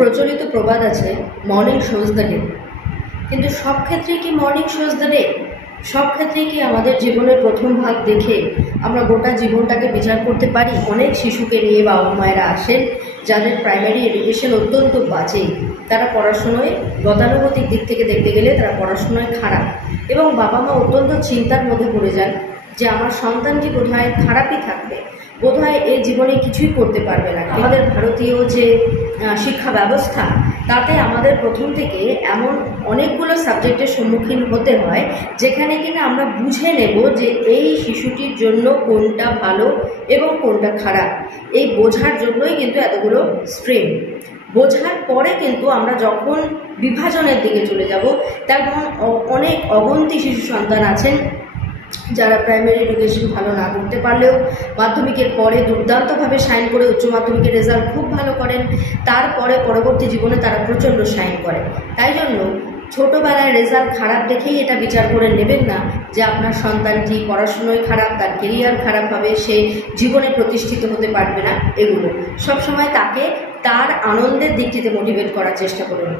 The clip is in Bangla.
প্রচলিত প্রবাদ আছে, মর্নিং শোজ দ্য ডে। কিন্তু সব ক্ষেত্রে কি মর্নিং শোজ দ্য ডে? সব ক্ষেত্রে কি আমাদের জীবনের প্রথম ভাগ দেখে আমরা গোটা জীবনটাকে বিচার করতে পারি? অনেক শিশুকে নিয়ে বাবা মায়েরা আসেন যাদের প্রাইমারি এডুকেশন অত্যন্ত বাজে। তারা পড়াশুনোয় গতানুগতিক দিক থেকে দেখতে গেলে তারা পড়াশুনোয় খারাপ, এবং বাবা মা অত্যন্ত চিন্তার মধ্যে পড়ে যান যে আমার সন্তানটি বোধহয় খারাপই থাকবে, বোধহয় এই জীবনে কিছুই করতে পারবে না। আমাদের ভারতীয় যে শিক্ষা ব্যবস্থা, তাতে আমাদের প্রথম থেকে এমন অনেকগুলো সাবজেক্টের সম্মুখীন হতে হয় যেখানে কিনা আমরা বুঝে নেব যে এই শিশুটির জন্য কোনটা ভালো এবং কোনটা খারাপ। এই বোঝার জন্যই কিন্তু এতগুলো স্ট্রিম। বোঝার পরে কিন্তু আমরা যখন বিভাজনের দিকে চলে যাব, তেমন অনেক অগন্তি শিশু সন্তান আছেন যারা প্রাইমারি এডুকেশন ভালো না করতে পারলেও মাধ্যমিকের পরে দুর্দান্তভাবে সাইন করে উচ্চ মাধ্যমিকের রেজাল্ট খুব ভালো করেন, তারপরে পরবর্তী জীবনে তারা প্রচণ্ড সাইন করে। তাই জন্য ছোটোবেলায় রেজাল্ট খারাপ দেখেই এটা বিচার করে নেবেন না যে আপনার সন্তানটি পড়াশুনোয় খারাপ, তার কেরিয়ার খারাপ হবে, সে জীবনে প্রতিষ্ঠিত হতে পারবে না। এগুলো সবসময় তাকে তার আনন্দের দিকটিতে মোটিভেট করার চেষ্টা করুন।